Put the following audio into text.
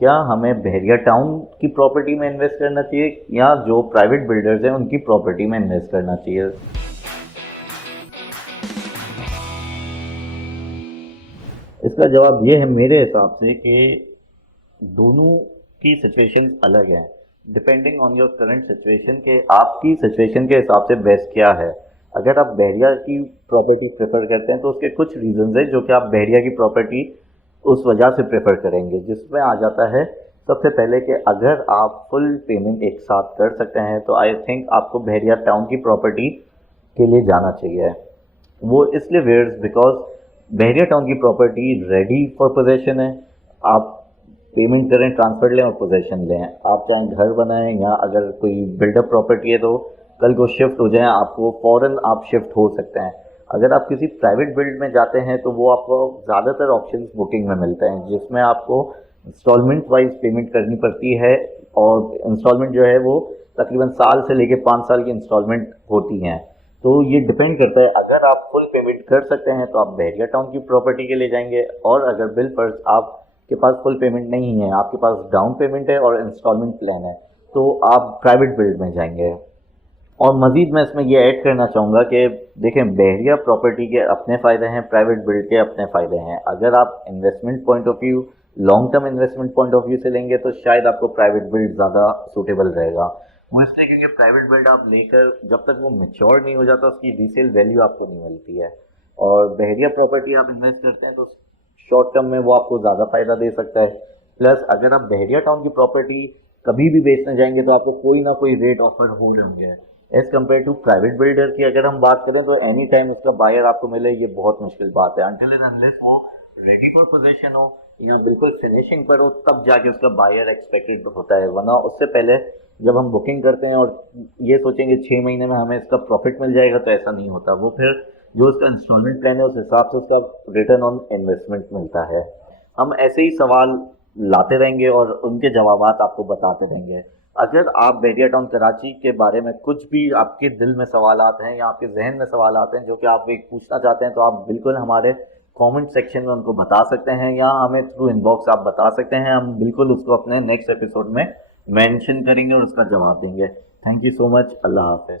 क्या हमें बहरिया टाउन की प्रॉपर्टी में इन्वेस्ट करना चाहिए या जो प्राइवेट बिल्डर्स हैं उनकी प्रॉपर्टी में इन्वेस्ट करना चाहिए? इसका जवाब ये है मेरे हिसाब से कि दोनों की सिचुएशन अलग हैं, depending on your current situation के आपकी सिचुएशन के हिसाब से बेस्ट क्या है। अगर आप बहरिया की प्रॉपर्टी प्रेफर करते हैं तो उसके कुछ रीजंस हैं जो कि आप बहरिया की प्रॉपर्टी उस वजह से प्रेफर करेंगे, जिसमें आ जाता है सबसे पहले कि अगर आप फुल पेमेंट एक साथ कर सकते हैं तो आई थिंक आपको बहरिया टाउन की प्रॉपर्टी के लिए जाना चाहिए। वो इसलिए वेयर्स बिकॉज बहरिया टाउन की प्रॉपर्टी रेडी फॉर पोजेशन है। आप पेमेंट करें, ट्रांसफर लें और पोजेशन लें। आप चाहे घर बनाएं या अगर कोई बिल्डअप प्रॉपर्टी है तो कल को शिफ्ट हो जाएं, आपको फ़ौरन आप शिफ्ट हो सकते हैं। अगर आप किसी प्राइवेट बिल्ड में जाते हैं तो वो आपको ज़्यादातर ऑप्शंस बुकिंग में मिलते हैं, जिसमें आपको इंस्टॉलमेंट वाइज पेमेंट करनी पड़ती है और इंस्टॉलमेंट जो है वो तकरीबन साल से लेके 5 साल की इंस्टॉलमेंट होती हैं। तो ये डिपेंड करता है, अगर आप फुल पेमेंट कर सकते हैं तो आप बहरिया टाउन की प्रॉपर्टी के लिए जाएंगे, और अगर बिल फर्ज आपके पास फुल पेमेंट नहीं है, आपके पास डाउन पेमेंट है और इंस्टॉलमेंट प्लान है, तो आप प्राइवेट बिल्ड में जाएंगे। और मज़ीद मैं इसमें ये ऐड करना चाहूँगा कि देखें, बहरिया प्रॉपर्टी के अपने फ़ायदे हैं, प्राइवेट बिल्ड के अपने फ़ायदे हैं। अगर आप investment point of view, long term investment point of view से लेंगे तो शायद आपको प्राइवेट बिल्ड ज़्यादा सूटेबल रहेगा। वो इसलिए क्योंकि प्राइवेट बिल्ड आप लेकर जब तक वो मेच्योर नहीं हो जाता उसकी रीसेल वैल्यू आपको नहीं मिलती है, और बहरिया प्रॉपर्टी आप इन्वेस्ट करते हैं तो शॉर्ट टर्म में वो आपको ज़्यादा फ़ायदा दे सकता है। प्लस अगर आप बहरिया टाउन की प्रॉपर्टी कभी भी बेचने जाएंगे तो आपको कोई ना कोई रेट ऑफर हो रहे होंगे। As compare to private builder की अगर हम बात करें तो एनी टाइम इसका बायर आपको मिले ये बहुत मुश्किल बात है, अनटिल एंड अनलेस वो रेडी फॉर पोजीशन हो या बिल्कुल फिनिशिंग पर हो, तब जाके उसका बायर एक्सपेक्टेड होता है। वरना उससे पहले जब हम बुकिंग करते हैं और ये सोचेंगे 6 महीने में हमें इसका प्रॉफिट मिल जाएगा, तो ऐसा नहीं होता। वो फिर जो उसका इंस्टॉलमेंट प्लान है उस हिसाब से उसका रिटर्न ऑन इन्वेस्टमेंट मिलता है। हम ऐसे ही सवाल लाते रहेंगे और उनके जवाबात आपको बताते रहेंगे। अगर आप बहरिया टाउन कराची के बारे में कुछ भी आपके दिल में सवालात हैं या आपके जहन में सवालात हैं जो कि आप एक पूछना चाहते हैं, तो आप बिल्कुल हमारे कमेंट सेक्शन में उनको बता सकते हैं या हमें थ्रू इनबॉक्स आप बता सकते हैं। हम बिल्कुल उसको अपने नेक्स्ट एपिसोड में मेंशन करेंगे और उसका जवाब देंगे। Thank you so much. अल्लाह हाफिज़।